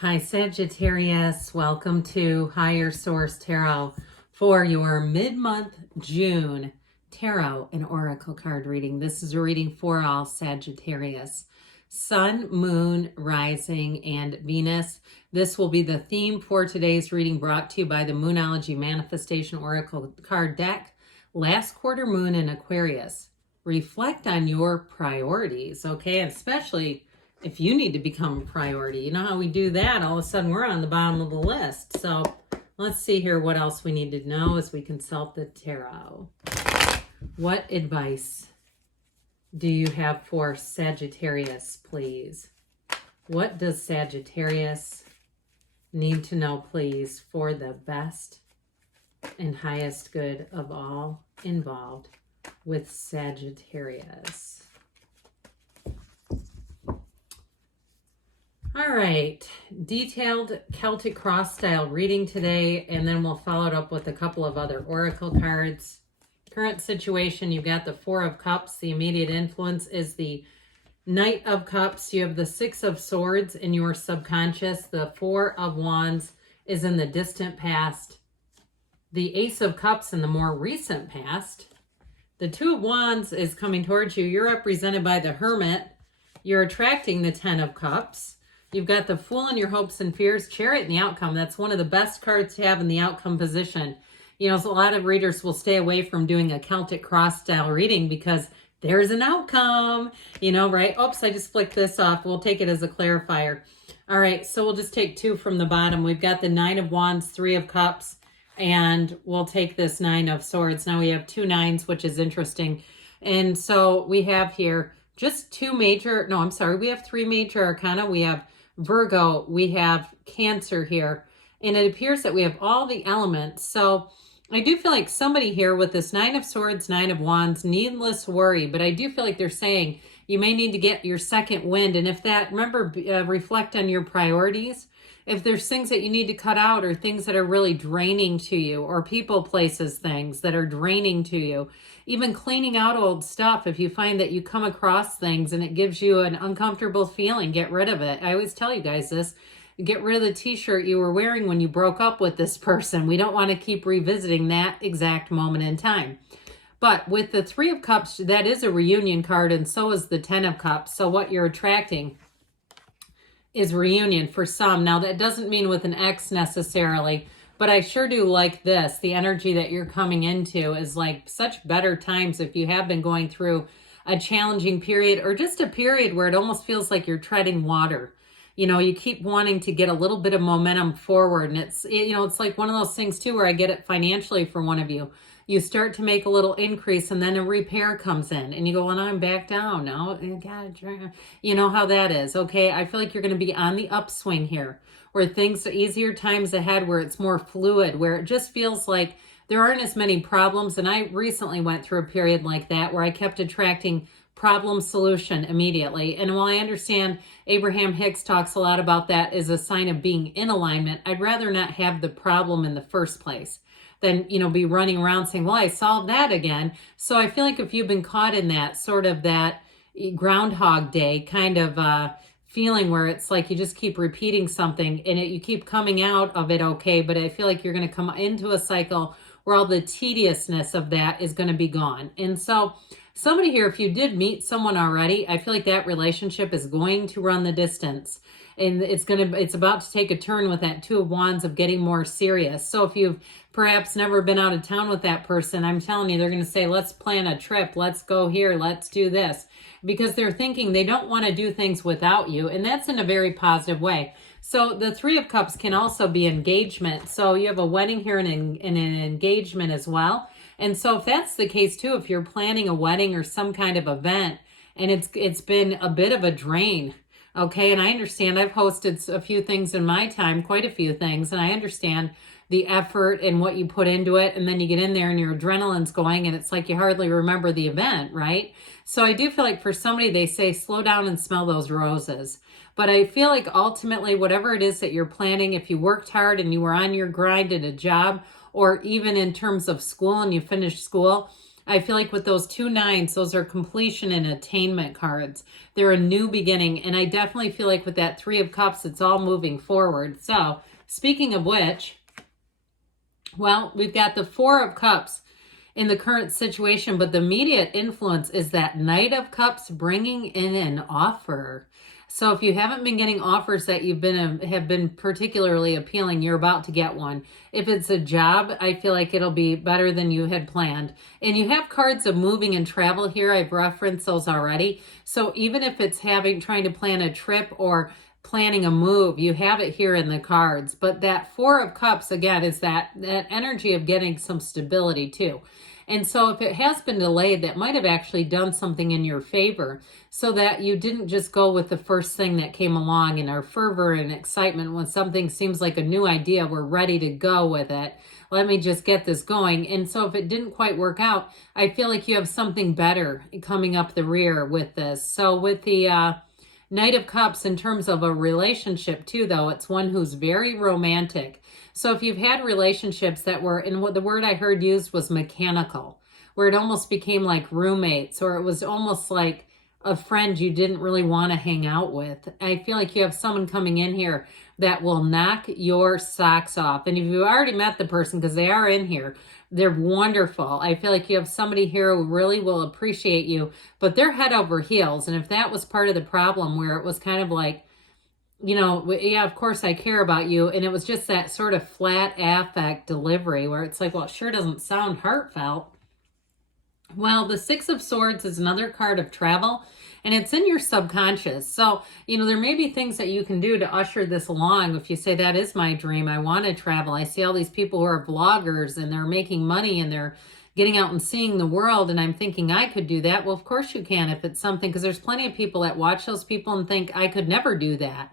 Hi Sagittarius, welcome to Higher Source Tarot for your mid-month June tarot and oracle card reading. This is a reading for all Sagittarius. Sun, Moon, Rising, and Venus. This will be the theme for today's reading, brought to you by the Moonology Manifestation Oracle card deck. Last quarter moon in Aquarius. Reflect on your priorities, okay? And especially if you need to become a priority. You know how we do that? All of a sudden, we're on the bottom of the list. So let's see here what else we need to know as we consult the tarot. What advice do you have for Sagittarius, please? What does Sagittarius need to know, please, for the best and highest good of all involved with Sagittarius? All right, detailed Celtic cross style reading today, and then we'll follow it up with a couple of other oracle cards. Current situation, you've got the Four of Cups. The immediate influence is the Knight of Cups. You have the Six of Swords in your subconscious. The Four of Wands is in the distant past. The Ace of Cups in the more recent past. The Two of Wands is coming towards you. You're represented by the Hermit. You're attracting the Ten of Cups. You've got the Fool in your hopes and fears, Chariot in the outcome. That's one of the best cards to have in the outcome position. You know, so a lot of readers will stay away from doing a Celtic cross style reading because there's an outcome, you know, right? Oops, I just flicked this off. We'll take it as a clarifier. All right, so we'll just take two from the bottom. We've got the Nine of Wands, Three of Cups, and we'll take this Nine of Swords. Now we have two nines, which is interesting. And so we have here just we have three major arcana. We have Virgo, we have Cancer here, and it appears that we have all the elements. So I do feel like somebody here with this Nine of Swords, Nine of Wands, needless worry, but I do feel like they're saying you may need to get your second wind. And if that, remember, reflect on your priorities. If there's things that you need to cut out or things that are really draining to you, or people, places, things that are draining to you, even cleaning out old stuff. If you find that you come across things and it gives you an uncomfortable feeling, get rid of it. I always tell you guys this. Get rid of the t-shirt you were wearing when you broke up with this person. We don't want to keep revisiting that exact moment in time. But with the Three of Cups, that is a reunion card, and so is the Ten of Cups. So what you're attracting is reunion for some. Now, that doesn't mean with an ex necessarily, but I sure do like this. The energy that you're coming into is like such better times if you have been going through a challenging period, or just a period where it almost feels like you're treading water. You know, you keep wanting to get a little bit of momentum forward, and it's like one of those things too where I get it financially for one of you. You start to make a little increase and then a repair comes in and you go, well, now I'm back down. Now, you know how that is. Okay, I feel like you're going to be on the upswing here, where things are easier times ahead, where it's more fluid, where it just feels like there aren't as many problems. And I recently went through a period like that where I kept attracting problem solution immediately. And while I understand Abraham Hicks talks a lot about that as a sign of being in alignment, I'd rather not have the problem in the first place than, be running around saying, well, I solved that again. So I feel like if you've been caught in that sort of that Groundhog Day kind of feeling where it's like you just keep repeating something and you keep coming out of it okay, but I feel like you're going to come into a cycle where all the tediousness of that is going to be gone. And so somebody here, if you did meet someone already, I feel like that relationship is going to run the distance. And it's about to take a turn with that Two of Wands of getting more serious. So if you've perhaps never been out of town with that person, I'm telling you, they're going to say, let's plan a trip. Let's go here. Let's do this. Because they're thinking they don't want to do things without you. And that's in a very positive way. So the Three of Cups can also be engagement. So you have a wedding here and an engagement as well. And so if that's the case too, if you're planning a wedding or some kind of event and it's been a bit of a drain, okay, and I understand I've hosted a few things in my time, quite a few things, and I understand the effort and what you put into it, and then you get in there and your adrenaline's going and it's like you hardly remember the event, right? So I do feel like for somebody, they say slow down and smell those roses. But I feel like ultimately whatever it is that you're planning, if you worked hard and you were on your grind at a job, or even in terms of school and you finished school, I feel like with those 2 9s, those are completion and attainment cards. They're a new beginning. And I definitely feel like with that 3 of Cups, it's all moving forward. So speaking of which, well, we've got the 4 of Cups in the current situation, but the immediate influence is that Knight of Cups bringing in an offer. So if you haven't been getting offers that have been particularly appealing, you're about to get one. If it's a job, I feel like it'll be better than you had planned. And you have cards of moving and travel here. I've referenced those already. So even if it's trying to plan a trip or planning a move, you have it here in the cards. But that 4 of Cups, again, is that energy of getting some stability too. And so if it has been delayed, that might have actually done something in your favor so that you didn't just go with the first thing that came along in our fervor and excitement. When something seems like a new idea, we're ready to go with it. Let me just get this going. And so if it didn't quite work out, I feel like you have something better coming up the rear with this. So with the Knight of Cups, in terms of a relationship too, though, it's one who's very romantic. So if you've had relationships that were, and what the word I heard used was mechanical, where it almost became like roommates, or it was almost like a friend you didn't really want to hang out with. I feel like you have someone coming in here that will knock your socks off. And if you've already met the person, because they are in here, they're wonderful. I feel like you have somebody here who really will appreciate you, but they're head over heels. And if that was part of the problem, where it was kind of like, you know, yeah, of course I care about you. And it was just that sort of flat affect delivery where it's like, well, it sure doesn't sound heartfelt. Well, the 6 of Swords is another card of travel, and it's in your subconscious. So, you know, there may be things that you can do to usher this along. If you say, that is my dream, I want to travel. I see all these people who are vloggers and they're making money and they're getting out and seeing the world, and I'm thinking I could do that. Well, of course you can if it's something, because there's plenty of people that watch those people and think, I could never do that.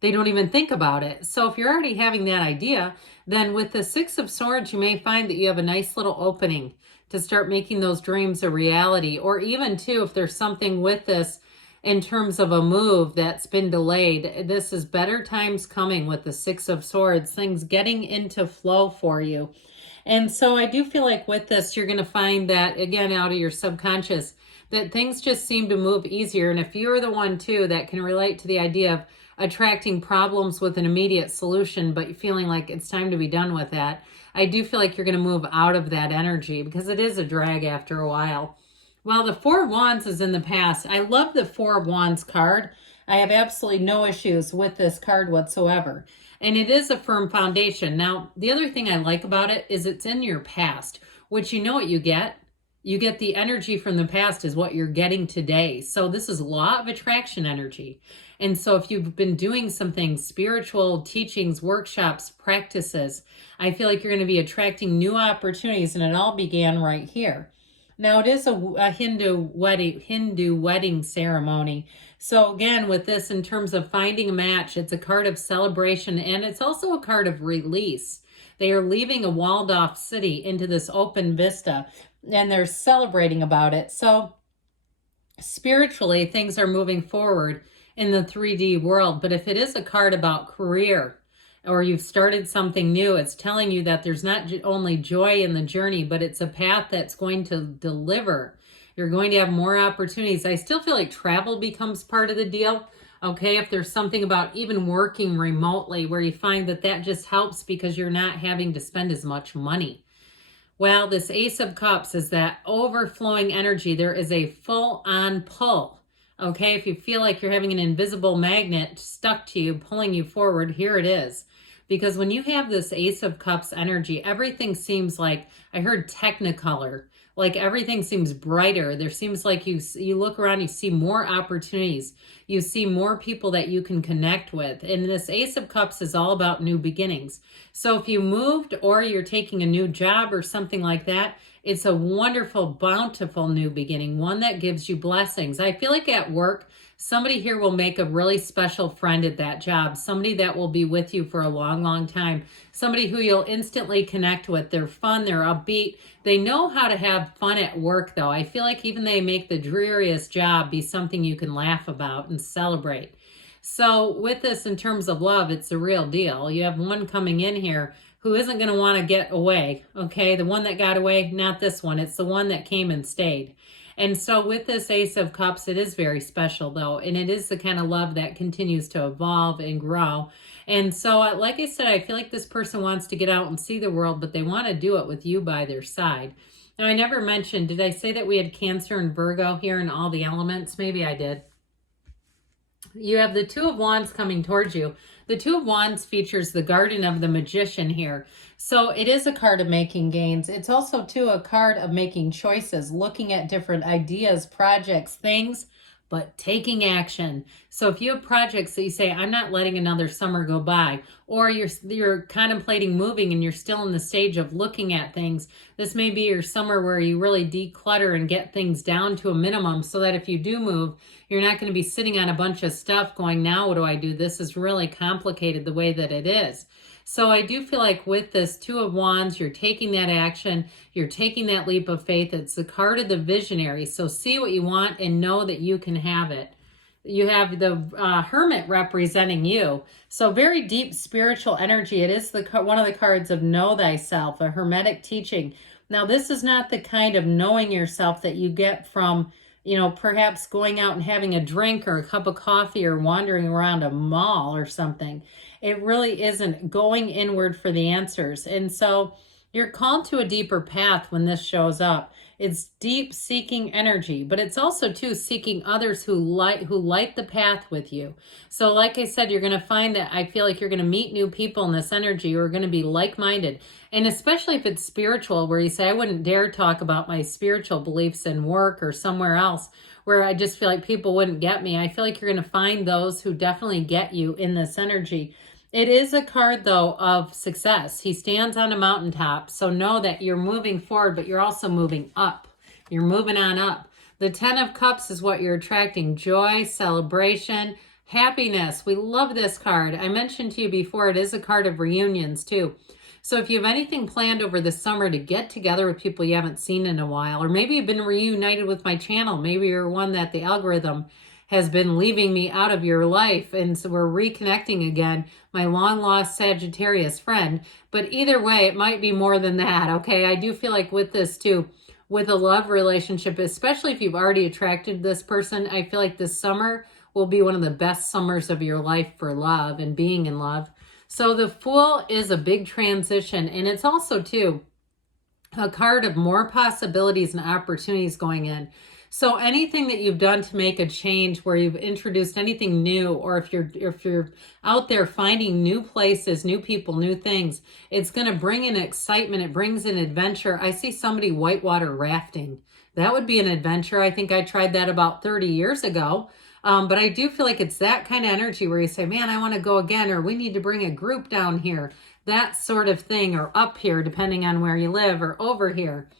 They don't even think about it. So if you're already having that idea, then with the 6 of Swords, you may find that you have a nice little opening to start making those dreams a reality. Or even too, if there's something with this in terms of a move that's been delayed, this is better times coming with the 6 of Swords, things getting into flow for you. And so I do feel like with this, you're going to find that, again, out of your subconscious, that things just seem to move easier. And if you're the one too that can relate to the idea of attracting problems with an immediate solution, but feeling like it's time to be done with that, I do feel like you're going to move out of that energy, because it is a drag after a while. Well, the 4 of Wands is in the past. I love the 4 of Wands card. I have absolutely no issues with this card whatsoever. And it is a firm foundation. Now, the other thing I like about it is it's in your past, which you know what you get. You get the energy from the past is what you're getting today. So this is law of attraction energy. And so if you've been doing some things, spiritual teachings, workshops, practices, I feel like you're going to be attracting new opportunities, and it all began right here. Now, it is a Hindu wedding ceremony. So again, with this, in terms of finding a match, it's a card of celebration, and it's also a card of release. They are leaving a walled off city into this open vista, and they're celebrating about it. So spiritually, things are moving forward in the 3D world. But if it is a card about career, or you've started something new, it's telling you that there's not only joy in the journey, but it's a path that's going to deliver. You're going to have more opportunities. I still feel like travel becomes part of the deal. Okay, if there's something about even working remotely where you find that that just helps because you're not having to spend as much money. Well, this Ace of Cups is that overflowing energy. There is a full-on pull. Okay, if you feel like you're having an invisible magnet stuck to you, pulling you forward, here it is. Because when you have this Ace of Cups energy, everything seems like, I heard technicolor, like everything seems brighter. There seems like you look around, you see more opportunities. You see more people that you can connect with. And this Ace of Cups is all about new beginnings. So if you moved or you're taking a new job or something like that, it's a wonderful, bountiful new beginning, one that gives you blessings. I feel like at work, somebody here will make a really special friend at that job, somebody that will be with you for a long, long time, somebody who you'll instantly connect with. They're fun, they're upbeat. They know how to have fun at work, though. I feel like even they make the dreariest job be something you can laugh about and celebrate. So with this, in terms of love, it's a real deal. You have one coming in here who isn't going to want to get away. Okay, the one that got away, not this one. It's the one that came and stayed. And so with this Ace of Cups, it is very special though. And it is the kind of love that continues to evolve and grow. And so, like I said, I feel like this person wants to get out and see the world, but they want to do it with you by their side. Now, I never mentioned, did I say that we had Cancer and Virgo here in all the elements? Maybe I did. You have the Two of Wands coming towards you. The Two of Wands features the Garden of the Magician here. So it is a card of making gains. It's also, too, a card of making choices, looking at different ideas, projects, things, but taking action. So if you have projects that you say, I'm not letting another summer go by, or you're contemplating moving and you're still in the stage of looking at things, this may be your summer where you really declutter and get things down to a minimum so that if you do move, you're not going to be sitting on a bunch of stuff going, now what do I do? This is really complicated the way that it is. So I do feel like with this Two of Wands, you're taking that action, you're taking that leap of faith. It's the card of the visionary. So see what you want and know that you can have it. You have the Hermit representing you. So very deep spiritual energy. It is one of the cards of know thyself, a Hermetic teaching. Now, this is not the kind of knowing yourself that you get from, perhaps going out and having a drink or a cup of coffee or wandering around a mall or something. It really isn't going inward for the answers. And so you're called to a deeper path when this shows up. It's deep seeking energy, but it's also too seeking others who light the path with you. So like I said, you're going to find that I feel like you're going to meet new people in this energy who are going to be like-minded. And especially if it's spiritual, where you say, I wouldn't dare talk about my spiritual beliefs in work or somewhere else, where I just feel like people wouldn't get me. I feel like you're going to find those who definitely get you in this energy. It is a card, though, of success. He stands on a mountaintop, so know that you're moving forward, but you're also moving up. You're moving on up. The Ten of Cups is what you're attracting: joy, celebration, happiness. We love this card. I mentioned to you before, it is a card of reunions, too. So if you have anything planned over the summer to get together with people you haven't seen in a while, or maybe you've been reunited with my channel, maybe you're one that the algorithm has been leaving me out of your life, and so we're reconnecting again, my long-lost Sagittarius friend. But either way, it might be more than that, okay? I do feel like with this, too, with a love relationship, especially if you've already attracted this person, I feel like this summer will be one of the best summers of your life for love and being in love. So the Fool is a big transition, and it's also, too, a card of more possibilities and opportunities going in. So anything that you've done to make a change, where you've introduced anything new, or if you're out there finding new places, new people, new things, it's going to bring in excitement. It brings in adventure. I see somebody whitewater rafting. That would be an adventure. I think I tried that about 30 years ago. But I do feel like it's that kind of energy where you say, man, I want to go again, or we need to bring a group down here, that sort of thing, or up here, depending on where you live, or over here.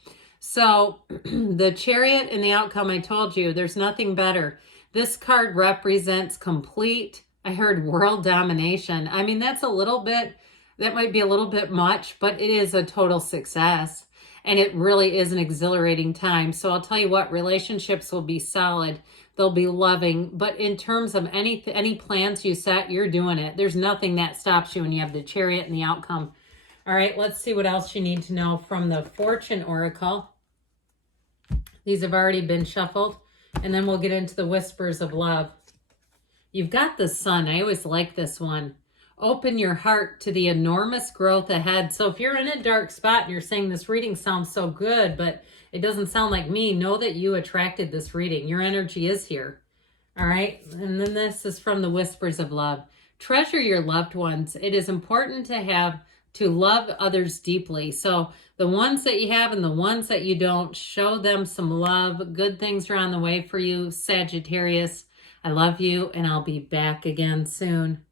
So the Chariot and the outcome, I told you, there's nothing better. This card represents complete, I heard, world domination. I mean, that might be a little bit much, but it is a total success. And it really is an exhilarating time. So I'll tell you what, relationships will be solid. They'll be loving. But in terms of any plans you set, you're doing it. There's nothing that stops you when you have the Chariot and the outcome. All right, let's see what else you need to know from the Fortune Oracle. These have already been shuffled. And then we'll get into the Whispers of Love. You've got the Sun. I always like this one. Open your heart to the enormous growth ahead. So if you're in a dark spot and you're saying this reading sounds so good, but it doesn't sound like me, know that you attracted this reading. Your energy is here. All right. And then this is from the Whispers of Love. Treasure your loved ones. It is important to love others deeply. So the ones that you have and the ones that you don't, show them some love. Good things are on the way for you, Sagittarius. I love you, and I'll be back again soon.